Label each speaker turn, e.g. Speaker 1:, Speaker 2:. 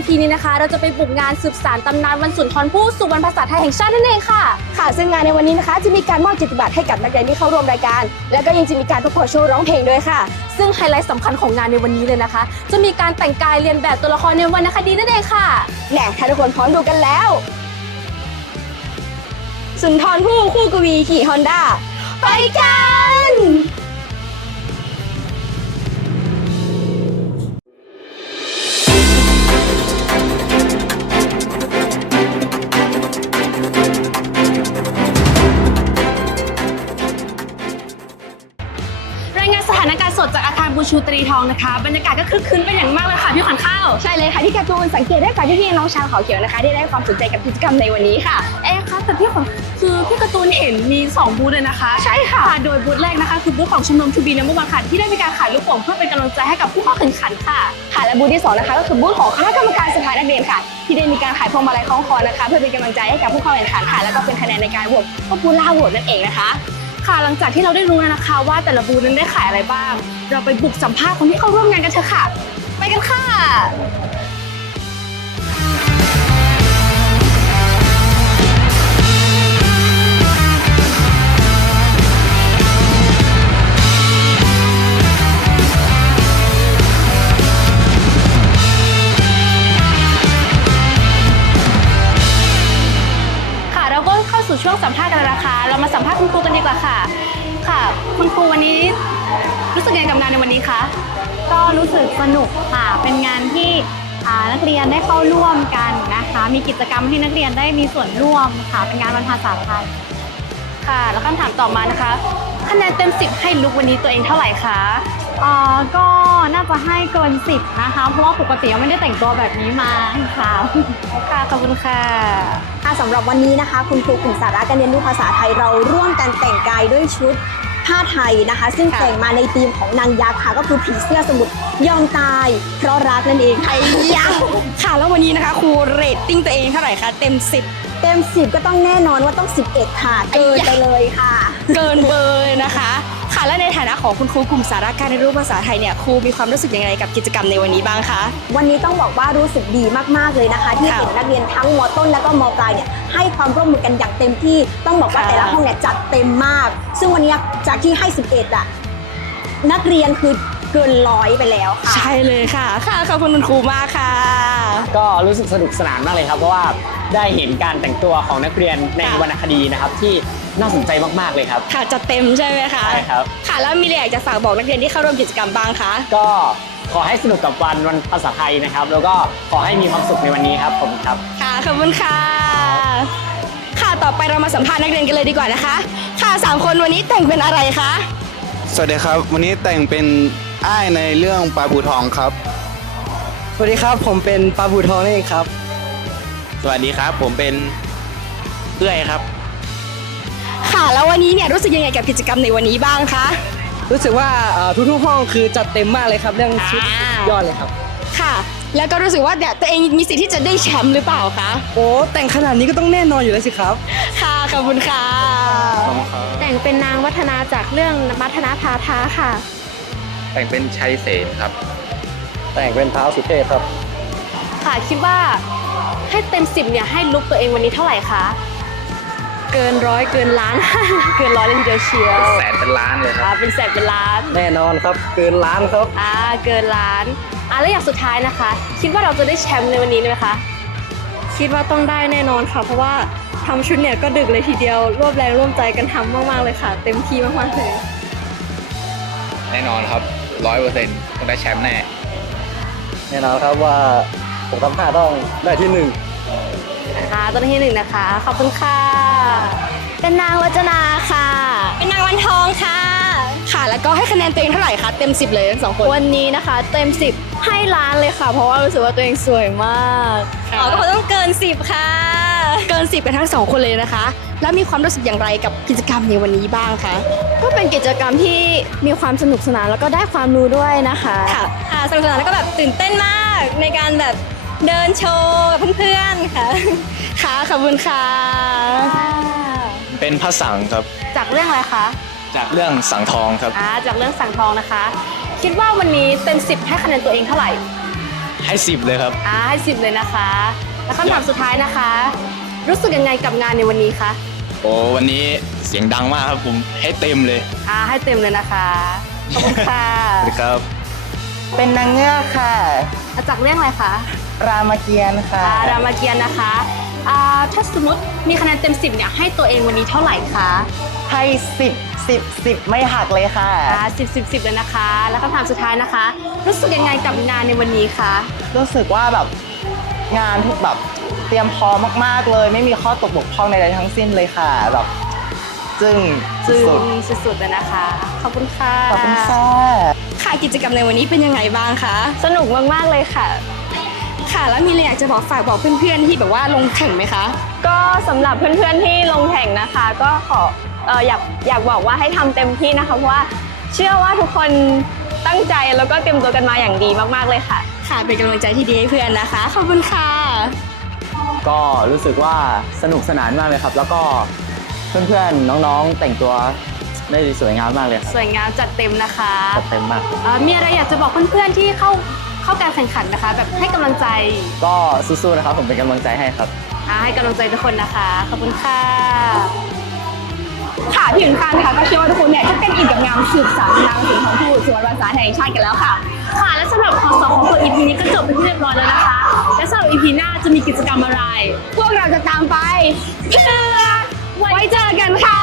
Speaker 1: EP นี้นะคะ เราจะไปบุกงานสืบสารตำนานวันสุนทรภู่สู่วันภาษาไทยแห่งชาตินั่นเองค่ะ
Speaker 2: ค่ะ ซึ่งงานในวันนี้นะคะ จะมีการมอบจิตบัตรให้กับนักเรียนที่เข้าร่วมรายการ แล้วก็ยังจะมีการประกวดโชว์ร้องเพลงด้วยค่ะ
Speaker 1: ซึ่งไฮไลท์สำคัญของงานในวันนี้เลยนะคะ จะมีการแต่งกายเรียนแบบตัวละครในวรรณคดีนั่นเองค่ะ
Speaker 2: แหน่ถ้าทุกคนพร้อมดูกันแล้ว สุนทรภู่คู่กวีขี่ฮอนด้าไปกัน
Speaker 1: รา ชูตรีทองนะคะ บรรยากาศก็คึกคืนเป็นอย่างมากเลยค่ะพี่ขวัญข้าว
Speaker 2: ใช่เลยค่ะที่การ์ตูนสังเกตได้จากพี่ๆน้องชาวเขาเขียวนะคะที่ได้ความสนใจกับกิจกรรมในวันนี้ค่ะ
Speaker 1: เอ๊ะคะแต่พี่ขวัญคือพี่การ์ตูนเห็นมี2บูธเลยนะคะ
Speaker 2: ใช่ค่ะ
Speaker 1: โดยบูธแรกนะคะคือบูธของชมรมทูบีนัมเบอร์วันค่ะที่ได้มีการขายลูกโป่งเพื่อเป็นกำลังใจให้กับผู้เข้าแข่งขันค่ะ
Speaker 2: ค่ะและบูธที่สองนะคะก็คือบูธของคณะกรรมการสภานักเรียนค่ะ ที่ได้มีการขายพวงมาลัยคล้องคอนะคะ เพื่อเป็นกำลังใจให้กับผู้เข้าแข่งขันค่ะแล้วก็เป็นคะแนนในการโหวตก็ปูล่าโหวตนั่นเองนะคะ
Speaker 1: ค่ะ หลังจากที่เราได้รู้แล้วนะคะ ว่าแต่ละบูธนั้นได้ขายอะไรบ้าง เราไปบุกสัมภาษณ์คนที่เข้าร่วมงานกันเถอะค่ะ ไปกันค่ะค่ะ ค่ะคุณครูวันนี้ รู้สึกยังไงกับงานในวันนี้คะ
Speaker 3: ก็รู้สึกสนุกค่ะ เป็นงานที่อ่านักเรียนได้เข้าร่วมกันนะคะ มีกิจกรรมให้นักเรียนได้มีส่วนร่วมค่ะ เป็นงานวันภาษาไทย
Speaker 1: ค่ะ แล้วคำถามต่อมานะคะ คะแนนเต็ม 10 ให้ลุกวันนี้ตัวเองเท่าไหร่คะ
Speaker 3: อ่าก็น่าจะให้เกินสิบนะคะ เพราะว่าปกติยังไม่ได้แต่งตัวแบบนี้มาค่ะ
Speaker 1: ค่ะขอบคุณค่ะ
Speaker 2: ค่ะสำหรับวันนี้นะคะ คุณครูกลุ่มสาระการเรียนรู้ภาษาไทยเราร่วมกันแต่งกายด้วยชุด ผ้าไทยนะคะ ซึ่ง
Speaker 1: ค่ะ
Speaker 2: แต่งมาในธีมของนางยักษ์ค่ะก็คือผีเสื้อสมุทรยอมตาย เพราะรักนั่นเองค่ะยักษ์ค่ะ แล้ววันนี้นะคะครูเรตติ้งตัวเองเท่าไหร่คะ เต็ม10เต็ม 10 ก็ต้องแน่นอนว่าต้อง 11 ค่ะ เกินไปเลยค่ะเกินเบอร์นะคะ ค่ะและในฐานะของคุณครูกลุ่มสาระการเรียนรู้ภาษาไทยเนี่ยครูมีความรู้สึกยังไงกับกิจกรรมในวันนี้บ้างคะ วันนี้ต้องบอกว่ารู้สึกดีมากๆเลยนะคะ ที่
Speaker 1: ค่ะ
Speaker 2: เห็นนักเรียนทั้งมต้นแล้วก็มปลายเนี่ยให้ความร่วมมือกันอย่างเต็มที่ต้องบอกว่า
Speaker 1: ค่ะ
Speaker 2: แต่ละห้องเนี่ยจัดเต็มมาก ซึ่งวันนี้จากที่ให้ 11อะนักเรียนคือเกินร้อยไปแล้วค่ะ
Speaker 4: ใช่เลยค่ะ ค่ะขอบคุณคุณครูมากค่ะ
Speaker 5: ก็รู้สึกสนุกสนานมากเลยครับ เพราะว่าได้เห็นการแต่งตัวของนักเรียนใน
Speaker 4: ค่ะ
Speaker 5: วรรณคดีนะครับที่ น่าสนใจมากๆเลยครับ
Speaker 4: ค่ะจัดเต็มใช่ไหมคะ
Speaker 5: ใช่ครับ
Speaker 4: ค่ะแล้วมีอะไรอยากจะฝากบอกนักเรียนที่เข้าร่วมกิจกรรมบ้างคะ
Speaker 5: ก็ขอให้สนุกกับวันวันภาษาไทยนะครับ แล้วก็ขอให้มีความสุขในวันนี้ครับผมครับ
Speaker 4: ค่ะขอบคุณค่ะ ค่ะต่อไปเรามาสัมภาษณ์นักเรียนกันเลยดีกว่านะคะ ค่ะสามคนวันนี้แต่งเป็นอะไรคะ
Speaker 6: สวัสดีครับ วันนี้แต่งเป็นอ้ายในเรื่องปลาบูทองครับ
Speaker 7: สวัสดีครับผมเป็นปลาบูทองนั่นเองครับ
Speaker 6: สวัสดีครับ ผมเป็นเอื้อยครับ
Speaker 4: ค่ะ แล้ววันนี้เนี่ยรู้สึกยังไงกับกิจกรรมในวันนี้บ้างคะ
Speaker 7: รู้สึกว่าเอ่อทุกๆห้องคือจัดเต็มมากเลยครับ เรื่องชุด
Speaker 4: อ่า
Speaker 7: ยอดเลยครับ
Speaker 4: ค่ะ แล้วก็รู้สึกว่าเนี่ยตัวเองมีสิทธิ์ที่จะได้แชมป์หรือเปล่าคะ
Speaker 7: โอ้แต่งขนาดนี้ก็ต้องแน่นอนอยู่แล้วสิครับ
Speaker 4: ค่ะ ขอบคุณค่ะ
Speaker 1: แต่งเป็นนางวัฒนาจากเรื่องมัทนาพาท้าค่ะ
Speaker 6: แต่งเป็นชัยเสนครับ
Speaker 7: แต่งเป็นเท้าสุเทพครับ
Speaker 1: ค่ะคิดว่าให้เต็ม10เนี่ยให้ลุกตัวเองวันนี้เท่าไหร่คะ เกินร้อยเกินล้าน เกินร้อยเลยทีเดียวเชียว
Speaker 6: แสนเป็นล้านเลยครับ
Speaker 1: อ่าเป็นแสนเป็นล้าน
Speaker 7: แน่นอนครับเกินล้านครับ
Speaker 1: อ่าเกินล้านอ่าแล้วอย่างสุดท้ายนะคะ คิดว่าเราจะได้แชมป์ในวันนี้ไหมคะ
Speaker 8: คิดว่าต้องได้แน่นอนค่ะ เพราะว่าทำชุดเนี่ยก็ดึกเลยทีเดียวร่วมแรงร่วมใจกันทำมากๆเลยค่ะ เต็มที่มากๆเลย
Speaker 6: แน่นอนครับร้อยเปอร์เซ็นต์ต้องได้แชมป์แน่
Speaker 7: แน่นอนครับว่าผมทำห้าต้องได้ที่หนึ่ง
Speaker 1: นะคะตัวที่หนึ่งนะคะ ขอบคุณค่ะ
Speaker 2: เป็นนางวัจนาค่ะ
Speaker 4: เป็นนางวันทองค่ะ ค่ะ แล้วก็ให้คะแนนตัวเองเท่าไหร่คะ เต็ม 10 เลยทั้งสองคน
Speaker 8: วันนี้นะคะ เต็ม 10 ให้ล้านเลยค่ะ เพราะว่ารู้สึกว่าตัวเองสวยมาก
Speaker 4: อ๋อก็คงต้องเกิน 10 ค่ะ เกิน 10 กันทั้งสองคนเลยนะคะ แล้วมีความรู้สึกอย่างไรกับกิจกรรมในวันนี้บ้างคะ
Speaker 8: ก็เป็นกิจกรรมที่มีความสนุกสนานแล้วก็ได้ความรู้ด้วยนะคะ
Speaker 4: ค่ะ
Speaker 3: ค่ะสนุกสนานแล้วก็แบบตื่นเต้นมากในการแบบ เดินโชว์กับเพื่อนๆค่ะ
Speaker 4: ค่ะขอบคุณค่ะ
Speaker 6: เป็นพระสังครับ
Speaker 1: จากเรื่องอะไรคะ
Speaker 6: จากเรื่องสังทองครับ
Speaker 1: อ่า จากเรื่องสั่งทองนะคะ คิดว่าวันนี้เต็ม10ให้คะแนนตัวเองเท่าไหร่
Speaker 6: ให้สิบเลยครับ
Speaker 1: อ่า ให้10เลยนะคะ แล้วคำถามสุดท้ายนะคะ รู้สึกยังไงกับงานในวันนี้คะ
Speaker 6: โอ้วันนี้เสียงดังมากครับผมให้เต็มเลย
Speaker 1: อ่า ให้เต็มเลยนะคะ ขอบคุณค่ะ
Speaker 6: สวัสดีครับ
Speaker 9: เป็นนางเงือกค่ะ
Speaker 1: มาจากเรื่องอะไรคะ
Speaker 9: รามเกียรติ์ค่ะ
Speaker 1: อ่ารามเกียรติ์นะคะอ่าถ้าสมมติมีคะแนนเต็ม 10เนี่ยให้ตัวเองวันนี้เท่าไหร่คะ
Speaker 9: ให้สิบสิบสิบไม่หักเลยค่ะ
Speaker 1: อ่าสิบสิบสิบเลยนะคะ แล้วคำถามสุดท้ายนะคะ รู้สึกยังไงกับงานในวันนี้คะ
Speaker 9: รู้สึกว่าแบบงานทุกแบบเตรียมพร้อมมาก ๆ เลย ไม่มีข้อตกบกพร่องใดๆทั้งสิ้นเลยค่ะแบบจึง
Speaker 1: จึง
Speaker 9: สุด
Speaker 1: สุดๆเลยนะคะ ขอบคุณค่ะ
Speaker 9: ๆขอบคุณค่ะ
Speaker 4: ค่ะกิจกรรมในวันนี้เป็นยังไงบ้างคะ
Speaker 8: สนุกมากๆเลยค่ะ
Speaker 4: ค่ะแล้วมีอะไรอยากจะบอกฝากบอกเพื่อนๆที่แบบว่าลงแข่งไหมคะ
Speaker 8: ก็สำหรับเพื่อนๆที่ลงแข่งนะคะ ก็ขอเอ่ออยากอยากบอกว่าให้ทำเต็มที่นะคะเพราะว่าเชื่อว่าทุกคนตั้งใจแล้วก็เตรียมตัวกันมาอย่างดีมากๆเลยค่ะ
Speaker 4: ค่ะเป็นกำลังใจที่ดีให้เพื่อนนะคะ ขอบคุณค่ะ
Speaker 10: ก็รู้สึกว่าสนุกสนานมากเลยครับ แล้วก็ เพื่อนๆ น้องๆ แต่งตัวได้สวยงามมากเลยครับ
Speaker 1: สวยงามจัดเต็มนะคะ
Speaker 10: จัดเต็มมาก
Speaker 1: เอ่อมีอะไรอยากจะบอกเพื่อนๆที่เข้าเข้าการแข่งขันนะคะ แบบให้กำลังใจ
Speaker 10: ก็สู้ๆนะครับ ผมเป็นกำลังใจให้ครับ
Speaker 1: อ่าให้กำลังใจทุกคนนะคะ ขอบคุณค่ะ
Speaker 4: ค่ะที่สำคัญนะคะก็เชื่อว่าทุกคนเนี่ยจะเต็มอิ่มกับงานสืบสานนางสิงของผู้สวนภาษาแห่งชาติกันแล้วค่ะ
Speaker 1: ค่ะ และสำหรับข้อสอบของตัว EP นี้ก็จบเป็นที่เรียบร้อยแล้วนะคะ และสำหรับ EP หน้าจะมีกิจกรรมอะไร
Speaker 4: พวกเราจะตามไปเพื่อ ไว้เจอกันค่ะ